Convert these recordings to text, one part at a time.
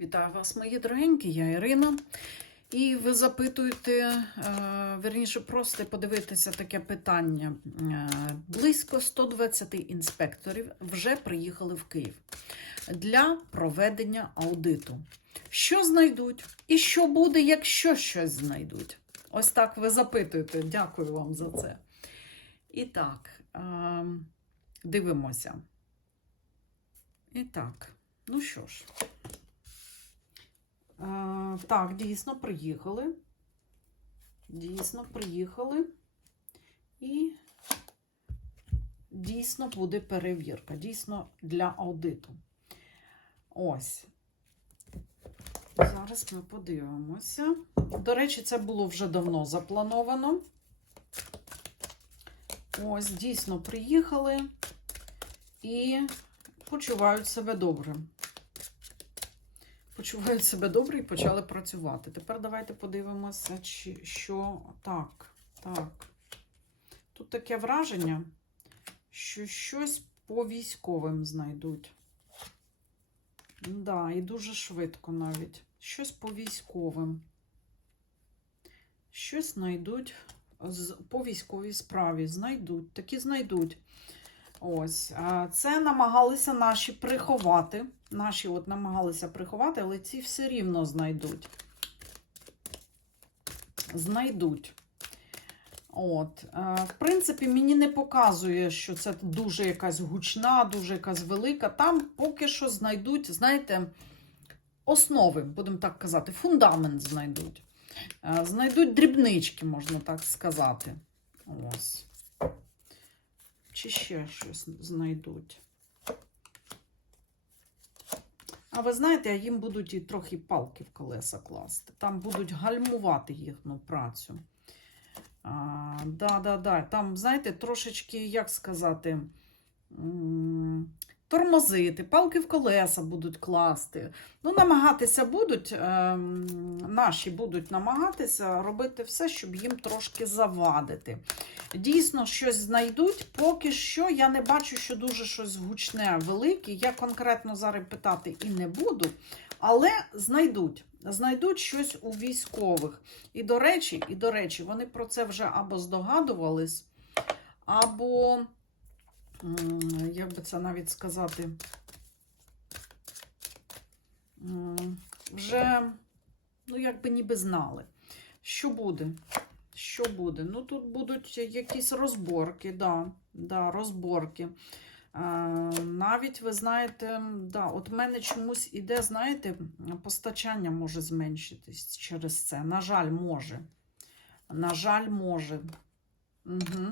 Вітаю вас, мої дорогенькі, я Ірина. І ви запитуєте, е, верніше, просто подивитися таке питання. Е, Близько 120 інспекторів вже приїхали в Київ для проведення аудиту. Що знайдуть? І що буде, якщо щось знайдуть? Ось так ви запитуєте. Дякую вам за це. І так, е, дивимося. І так, ну що ж. Е, Так, дійсно приїхали. Дійсно приїхали. І дійсно буде перевірка. Дійсно для аудиту. Ось. Зараз ми подивимося. До речі, це було вже давно заплановано. Ось, дійсно приїхали і почувають себе добре почувають себе добре і почали працювати. Тепер давайте подивимося, чи, що так, так. Тут таке враження, що щось по військовим знайдуть. Да, і дуже швидко навіть. Щось по військовим. Щось знайдуть по військовій справі. Знайдуть, такі знайдуть. Ось, це намагалися наші приховати. Наші от намагалися приховати, але ці все рівно знайдуть. Знайдуть. От, в принципі, мені не показує, що це дуже якась гучна, дуже якась велика. Там поки що знайдуть, знаєте, основи, будемо так казати, фундамент знайдуть. Знайдуть дрібнички, можна так сказати. Ось. Чи ще щось знайдуть. А ви знаєте, їм будуть і трохи палки в колеса класти. Там будуть гальмувати їхню працю. А, да, да, да. Там, знаєте, трошечки, як сказати, тормозити, палки в колеса будуть класти. Ну, намагатися будуть, ем, наші будуть намагатися робити все, щоб їм трошки завадити. Дійсно, щось знайдуть. Поки що я не бачу, що дуже щось гучне, велике. Я конкретно зараз питати і не буду, але знайдуть. Знайдуть щось у військових. І до речі, і до речі, вони про це вже або здогадувались, або, як би це навіть сказати, вже, ну, якби ніби знали, що буде. Що буде? Ну, тут будуть якісь розборки, да, да, розборки. Навіть, ви знаєте, да, от в мене чомусь іде, знаєте, постачання може зменшитись через це. На жаль, може. На жаль, може. Угу.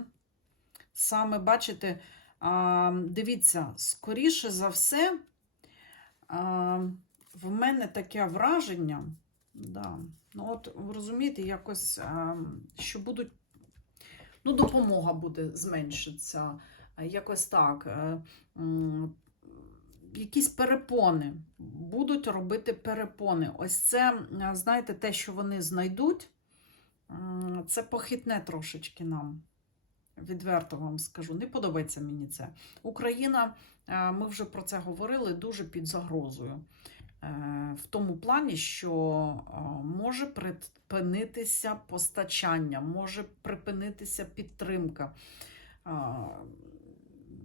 Саме, бачите, а, дивіться, скоріше за все, а, в мене таке враження, да, ну от, розумієте, якось, а, що будуть, ну, допомога буде зменшитися. А, Якось так. е, м, Якісь перепони. Будуть робити перепони. Ось це, е, знаєте, те, що вони знайдуть, це похитне трошечки нам. Відверто вам скажу. Не подобається мені це. Україна, е, ми вже про це говорили, дуже під загрозою. Е, В тому плані, що е, може припинитися постачання, може припинитися підтримка.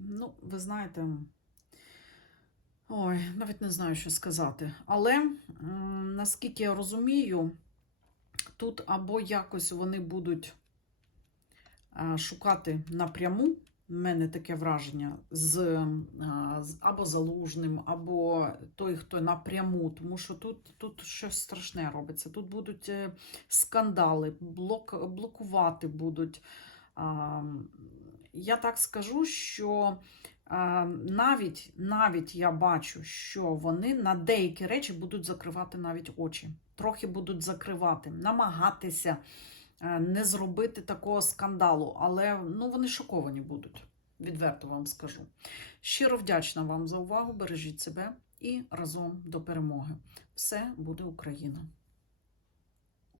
Ну, ви знаєте, ой, навіть не знаю, що сказати. Але наскільки я розумію, тут або якось вони будуть шукати напряму. в мене таке враження з, або залужним, або той, хто напряму, тому що тут, тут щось страшне робиться. Тут будуть е, скандали, блок, блокувати будуть. Я так скажу, що навіть, навіть я бачу, що вони на деякі речі будуть закривати навіть очі. Трохи будуть закривати, намагатися е, не зробити такого скандалу, але ну, вони шоковані будуть. Відверто вам скажу. Щиро вдячна вам за увагу. Бережіть себе і разом до перемоги. Все буде Україна!